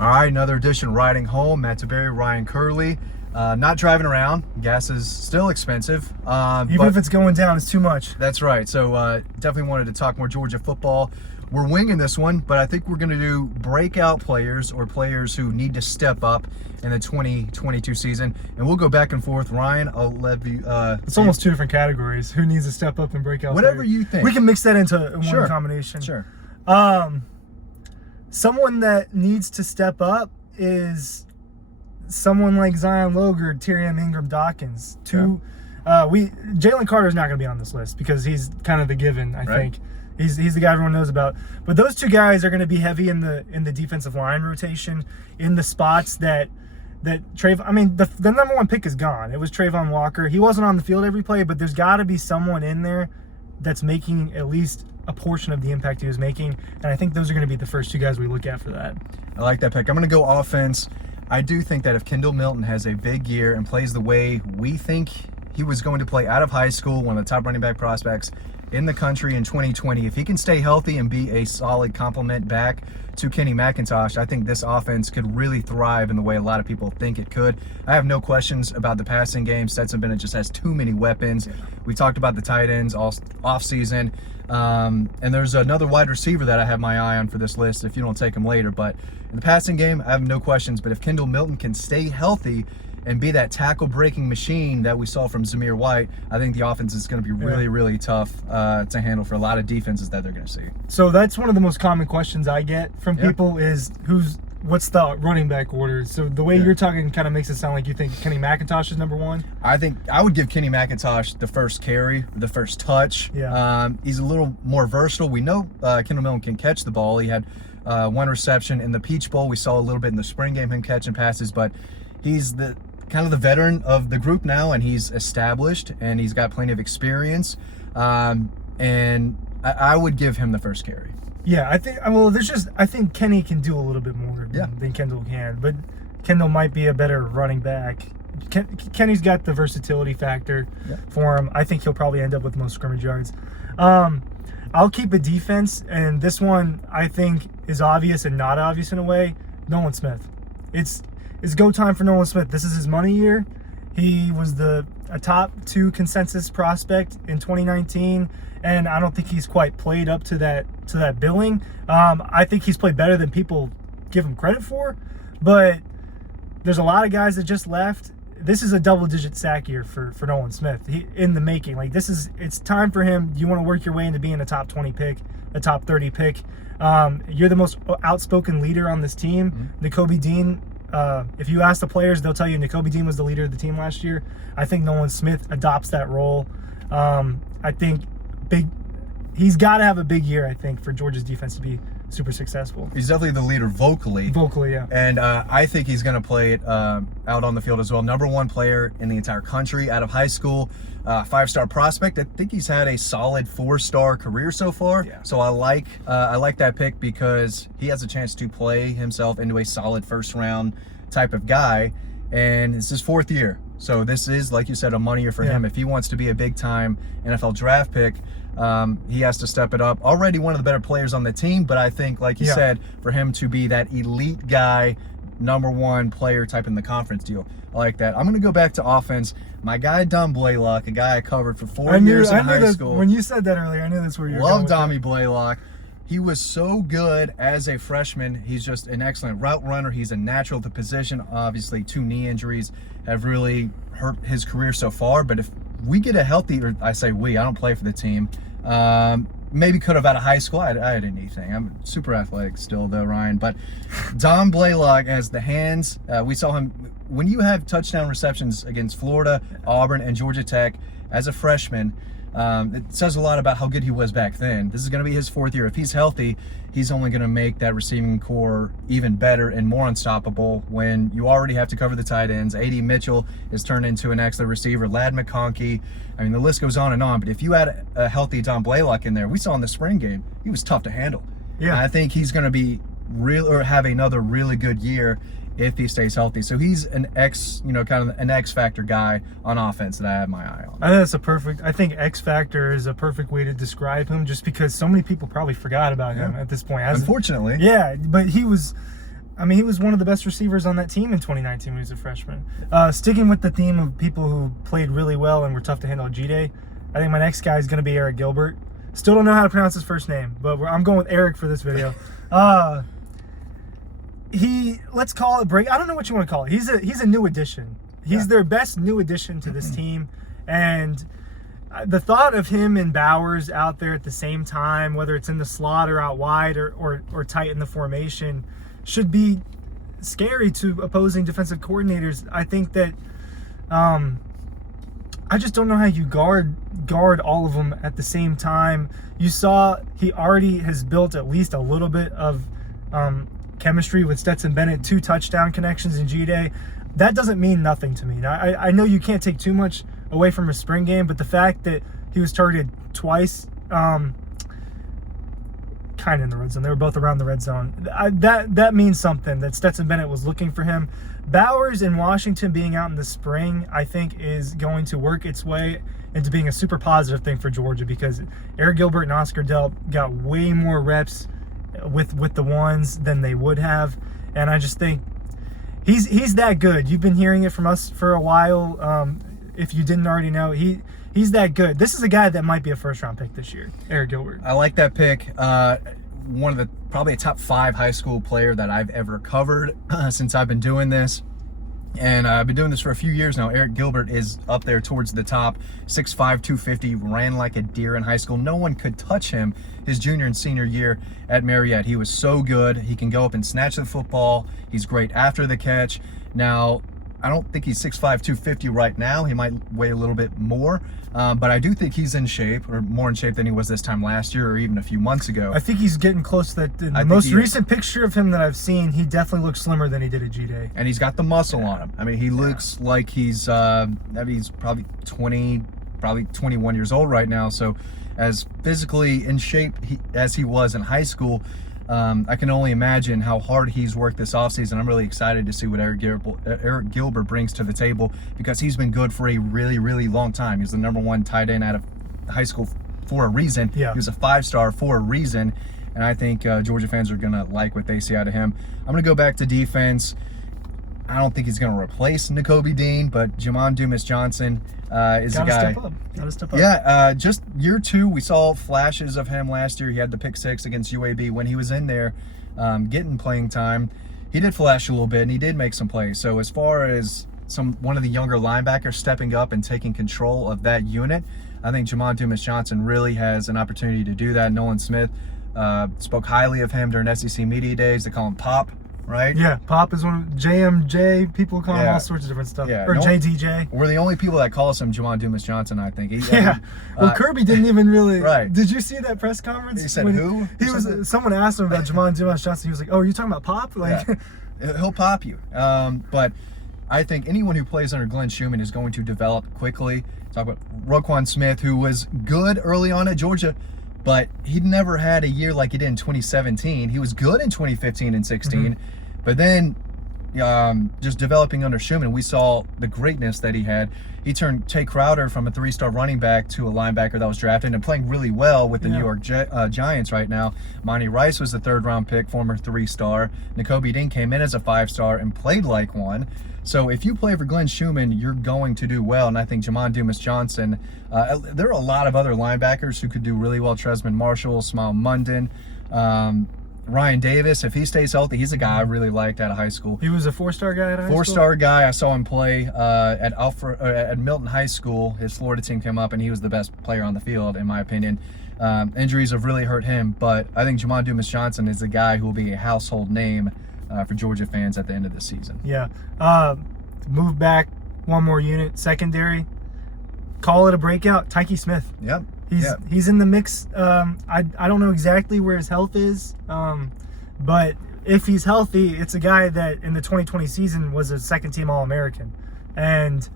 All right, another edition riding home. Matt Taberry, Ryan Curley. Not driving around. Gas is still expensive. Even if it's going down, it's too much. That's right. So definitely wanted to talk more Georgia football. We're winging this one, but I think we're going to do breakout players or players who need to step up in the 2022 season. And we'll go back and forth. Ryan, I'll let you... it's almost two different categories. Who needs to step up and breakout whatever players. You think. We can mix that into one Sure. combination. Sure. Someone that needs to step up is someone like Zion Logard, Tyrion Ingram Dawkins. Jalen Carter's not going to be on this list because he's kind of the given, I think. He's the guy everyone knows about. But those two guys are going to be heavy in the defensive line rotation, in the spots that Trayvon. I mean, the number one pick is gone. It was Trayvon Walker. He wasn't on the field every play, but there's got to be someone in there that's making at least a portion of the impact he was making. And I think those are going to be the first two guys we look at for that. I like that pick. I'm going to go offense. I do think that if Kendall Milton has a big year and plays the way we think he was going to play out of high school, one of the top running back prospects in the country in 2020, if he can stay healthy and be a solid complement back to Kenny McIntosh, I think this offense could really thrive in the way a lot of people think it could. I have no questions about the passing game. Stetson Bennett just has too many weapons. We talked about the tight ends all off season. And there's another wide receiver that I have my eye on for this list if you don't take him later. But in the passing game, I have no questions. But if Kendall Milton can stay healthy and be that tackle-breaking machine that we saw from Zamir White, I think the offense is going to be really, really tough to handle for a lot of defenses that they're going to see. So that's one of the most common questions I get from people is what's the running back order? So the way you're talking kind of makes it sound like you think Kenny McIntosh is number one. I think I would give Kenny McIntosh the first carry, the first touch. He's a little more versatile. We know Kendall Milton can catch the ball. He had one reception in the Peach Bowl. We saw a little bit in the spring game him catching passes, but he's the kind of the veteran of the group now, and he's established and he's got plenty of experience. And I would give him the first carry. Yeah, I think Kenny can do a little bit more than Kendall can, but Kendall might be a better running back. Kenny's got the versatility factor for him. I think he'll probably end up with most scrimmage yards. I'll keep a defense, and this one I think is obvious and not obvious in a way. Nolan Smith. It's go time for Nolan Smith. This is his money year. He was a top 2 consensus prospect in 2019, and I don't think he's quite played up to that billing. I think he's played better than people give him credit for, but there's a lot of guys that just left. This is a double-digit sack year for Nolan Smith. In the making. Like it's time for him. You want to work your way into being a top 20 pick, a top 30 pick. You're the most outspoken leader on this team. Nakobe Dean. If you ask the players, they'll tell you Nakobe Dean was the leader of the team last year. I think Nolan Smith adopts that role. I think he's got to have a big year, I think, for Georgia's defense to be super successstar. He's definitely the leader vocally. Yeah. And I think he's going to play it out on the field as well. Number 1 player in the entire country out of high school. 5-star prospect. I think he's had a solid 4-star career so far. So I like that pick because he has a chance to play himself into a solid first-round type of guy, and it's his 4th year. So this is, like you said, a money year for him. If he wants to be a big-time NFL draft pick, he has to step it up. Already one of the better players on the team, but I think, like you said, for him to be that elite guy, number 1 player type in the conference deal, I like that. I'm going to go back to offense. My guy, Dom Blaylock, a guy I covered for 4 years in high school. When you said that earlier, I knew that's where you were going. Love Dommy Blaylock. He was so good as a freshman. He's just an excellent route runner. He's a natural at the position. Obviously, 2 knee injuries have really hurt his career so far. But if we get a healthy, or I say we, I don't play for the team, maybe could have out of high school. I had anything. I'm super athletic still, though, Ryan. But Dom Blaylock has the hands. We saw him when you have touchdown receptions against Florida, Auburn, and Georgia Tech as a freshman. It says a lot about how good he was back then. This is going to be his 4th year. If he's healthy, he's only going to make that receiving core even better and more unstoppable when you already have to cover the tight ends. A.D. Mitchell is turned into an excellent receiver. Ladd McConkey. I mean, the list goes on and on. But if you add a healthy Dom Blaylock in there, we saw in the spring game, he was tough to handle. And I think he's going to be have another really good year if he stays healthy. So he's an kind of an X factor guy on offense that I have my eye on. I think X factor is a perfect way to describe him, just because so many people probably forgot about him at this point. Unfortunately. Yeah, but he was, I mean, he was one of the best receivers on that team in 2019 when he was a freshman. Sticking with the theme of people who played really well and were tough to handle at G-Day, I think my next guy is going to be Eric Gilbert. Still don't know how to pronounce his first name, but I'm going with Eric for this video. Let's call it I don't know what you want to call it. He's a new addition. He's their best new addition to this team, and the thought of him and Bowers out there at the same time, whether it's in the slot or out wide or tight in the formation, should be scary to opposing defensive coordinators. I think that I just don't know how you guard all of them at the same time. You saw he already has built at least a little bit of chemistry with Stetson Bennett, 2 touchdown connections in G-Day. That doesn't mean nothing to me. Now, I know you can't take too much away from a spring game, but the fact that he was targeted twice, kind of in the red zone, they were both around the red zone, that means something, that Stetson Bennett was looking for him. Bowers in Washington being out in the spring, I think, is going to work its way into being a super positive thing for Georgia, because Eric Gilbert and Oscar Delp got way more reps with the ones than they would have, and I just think he's that good. You've been hearing it from us for a while. If you didn't already know, he's that good. This is a guy that might be a first-round pick this year, Eric Gilbert. I like that pick. One of the probably a top 5 high school player that I've ever covered since I've been doing this. And I've been doing this for a few years now. Eric Gilbert is up there towards the top. 6'5", 250, ran like a deer in high school. No one could touch him his junior and senior year at Marriott. He was so good. He can go up and snatch the football. He's great after the catch. Now, I don't think he's 6'5", 250 right now. He might weigh a little bit more. But I do think he's in shape, or more in shape than he was this time last year or even a few months ago. I think he's getting close to that. In the most recent picture of him that I've seen, he definitely looks slimmer than he did at G-Day. And he's got the muscle on him. I mean, he looks like he's probably 20, probably 21 years old right now. So as physically in shape as he was in high school, I can only imagine how hard he's worked this offseason. I'm really excited to see what Eric Gilbert brings to the table, because he's been good for a really, really long time. He's the #1 tight end out of high school for a reason. Yeah. He was a 5-star for a reason, and I think Georgia fans are going to like what they see out of him. I'm going to go back to defense. I don't think he's going to replace Nakobe Dean, but Jamon Dumas-Johnson is a guy. Gotta step up. Yeah, just year 2, we saw flashes of him last year. He had the pick 6 against UAB when he was in there getting playing time. He did flash a little bit, and he did make some plays. So as far as one of the younger linebackers stepping up and taking control of that unit, I think Jamon Dumas-Johnson really has an opportunity to do that. Nolan Smith spoke highly of him during SEC Media Days. They call him Pop. Right? Yeah, Pop is one of JMJ. People call him all sorts of different stuff. Yeah, or JDJ. We're the only people that calls him Jamon Dumas-Johnson, I think. Well, Kirby didn't even really. Right. Did you see that press conference? He said who? Someone asked him about Jamon Dumas-Johnson. He was like, "Oh, are you talking about Pop?" Like, yeah. He'll pop you. But I think anyone who plays under Glenn Schumann is going to develop quickly. Talk about Roquan Smith, who was good early on at Georgia, but he never had a year like he did in 2017. He was good in 2015 and 16. Mm-hmm. But then just developing under Schumann, we saw the greatness that he had. He turned Tay Crowder from a 3-star running back to a linebacker that was drafted and playing really well with the New York Giants right now. Monty Rice was the 3rd-round pick, former 3-star. Nakobe Dean came in as a 5-star and played like one. So if you play for Glenn Schumann, you're going to do well. And I think Jamon Dumas-Johnson, there are a lot of other linebackers who could do really well. Tresman Marshall, Smile Munden, Ryan Davis, if he stays healthy, he's a guy I really liked out of high school. He was a 4-star guy at high school? 4-star guy. I saw him play at Milton High School. His Florida team came up, and he was the best player on the field, in my opinion. Injuries have really hurt him, but I think Jamon Dumas-Johnson is the guy who will be a household name for Georgia fans at the end of the season. Yeah. Move back one more unit, secondary. Call it a breakout. Tyke Smith. Yep. He's in the mix. I don't know exactly where his health is, but if he's healthy, it's a guy that in the 2020 season was a 2nd-team All-American. And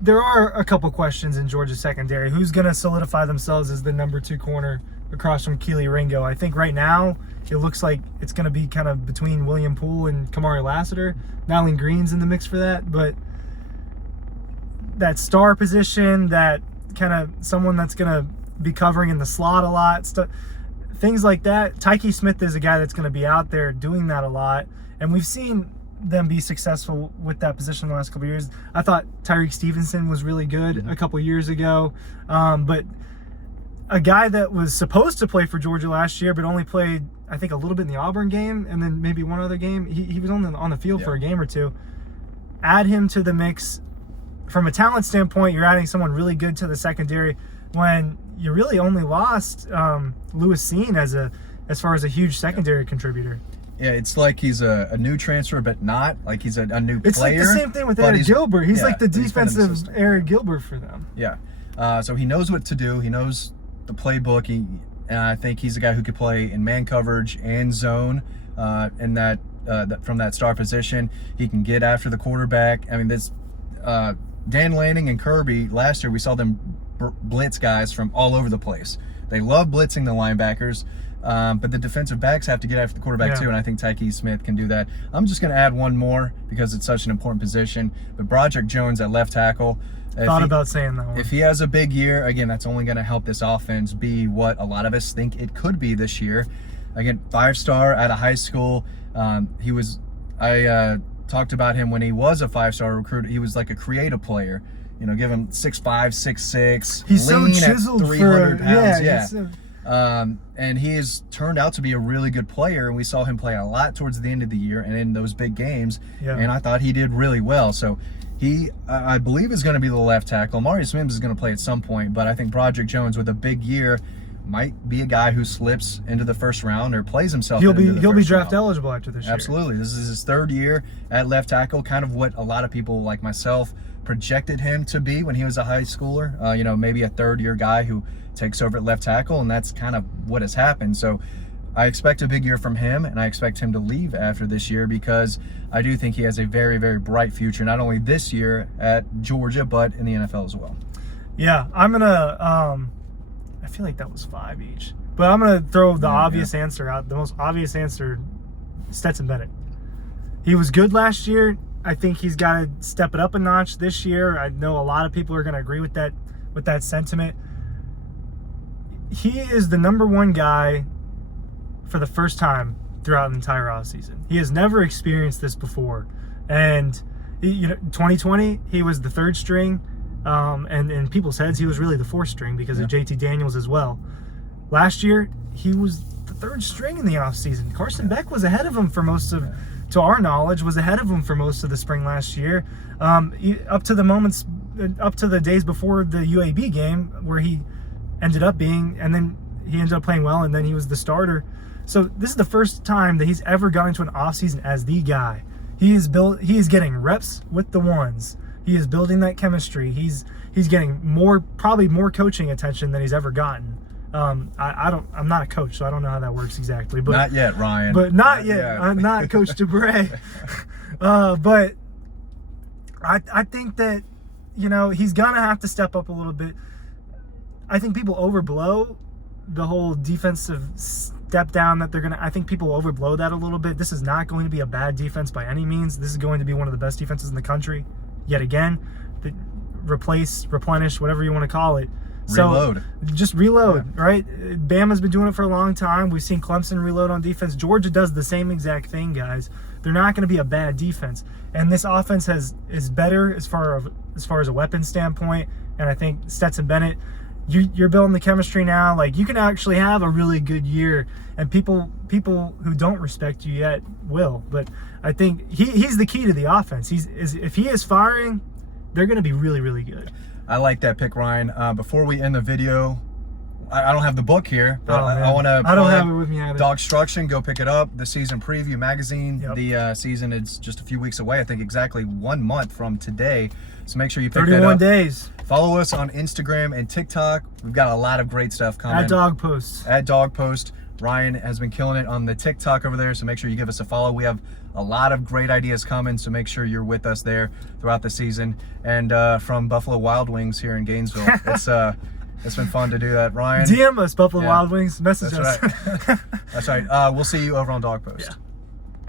there are a couple questions in Georgia's secondary. Who's going to solidify themselves as the #2 corner across from Keely Ringo? I think right now it looks like it's going to be kind of between William Poole and Kamari Lassiter. Nyland Green's in the mix for that, but that star position, that kind of someone that's going to be covering in the slot a lot. things like that. Tyke Smith is a guy that's going to be out there doing that a lot, and we've seen them be successful with that position the last couple of years. I thought Tyreek Stevenson was really good a couple years ago, but a guy that was supposed to play for Georgia last year but only played, I think, a little bit in the Auburn game and then maybe one other game. He was on the field for a game or two. Add him to the mix. From a talent standpoint, you're adding someone really good to the secondary when you really only lost Lewis Seen as far as a huge secondary contributor. Yeah, it's like he's a new transfer, but not like he's a new player. It's like the same thing with Eric Gilbert. He's like the defensive Eric Gilbert for them. Yeah. So he knows what to do. He knows the playbook. And I think he's a guy who could play in man coverage and zone in that from that star position. He can get after the quarterback. I mean, this Dan Lanning and Kirby, last year we saw them blitz guys from all over the place. They love blitzing the linebackers. But the defensive backs have to get after the quarterback too, and I think Tyke Smith can do that. I'm just going to add one more because it's such an important position. But Broderick Jones at left tackle. Thought about saying that one. If he has a big year, again, that's only going to help this offense be what a lot of us think it could be this year. Again, 5-star out of high school. I talked about him when he was a 5-star recruit. He was like a creative player. You know, give him 6'5", 6'6". He's lean so chiseled at 300 pounds. Yeah. And he has turned out to be a really good player, and we saw him play a lot towards the end of the year and in those big games, and I thought he did really well. So he, I believe, is going to be the left tackle. Marius Mims is going to play at some point, but I think Broderick Jones with a big year might be a guy who slips into the first round or plays himself he'll into the be first draft round. eligible after this year. Absolutely. This is his 3rd year at left tackle, kind of what a lot of people like myself projected him to be when he was a high schooler. You know, maybe a 3rd-year guy who takes over at left tackle, and that's kind of what has happened. So I expect a big year from him, and I expect him to leave after this year because I do think he has a very, very bright future, not only this year at Georgia, but in the NFL as well. Yeah, I'm going to I feel like that was 5 each. But I'm going to throw the obvious answer out. The most obvious answer, Stetson Bennett. He was good last year. I think he's got to step it up a notch this year. I know a lot of people are going to agree with that sentiment. He is the #1 guy for the first time throughout the entire offseason. He has never experienced this before. And, 2020, he was the 3rd string. And in people's heads, he was really the 4th string because of JT Daniels as well. Last year, he was the 3rd string in the offseason. Carson Beck was ahead of him for most of, to our knowledge, was ahead of him for most of the spring last year. Up to the days before the UAB game where he ended up being, and then he ended up playing well, and then he was the starter. So this is the first time that he's ever gone into an offseason as the guy. He is getting reps with the ones. He is building that chemistry. He's getting probably more coaching attention than he's ever gotten. I'm not a coach, so I don't know how that works exactly. But not yet, Ryan. But not yet. I'm not Coach DeBray. But I think that he's gonna have to step up a little bit. I think people overblow the whole defensive step down that they're gonna. I think people overblow that a little bit. This is not going to be a bad defense by any means. This is going to be one of the best defenses in the country. Yet again, replenish, whatever you want to call it. Reload. So just reload, right? Bama's been doing it for a long time. We've seen Clemson reload on defense. Georgia does the same exact thing, guys. They're not going to be a bad defense. And this offense is better as far as a weapon standpoint. And I think Stetson Bennett, you're building the chemistry now. Like, you can actually have a really good year, and people who don't respect you yet will. But I think he's the key to the offense. If he is firing, they're going to be really, really good. I like that pick, Ryan. Before we end the video, I don't have the book here, but I want to. I don't have it with me either. DAWGSTRUCTION, go pick it up. The season preview magazine. Yep. The season is just a few weeks away. I think exactly 1 month from today. So make sure you pick that 31 up. days. Follow us on Instagram and TikTok. We've got a lot of great stuff coming. At Dog Post. At Dog Post. Ryan has been killing it on the TikTok over there, so make sure you give us a follow. We have a lot of great ideas coming, so make sure you're with us there throughout the season. And from Buffalo Wild Wings here in Gainesville, it's been fun to do that. Ryan, DM us, Buffalo Wild Wings. Message us. Right. That's right. We'll see you over on Dog Post. Yeah.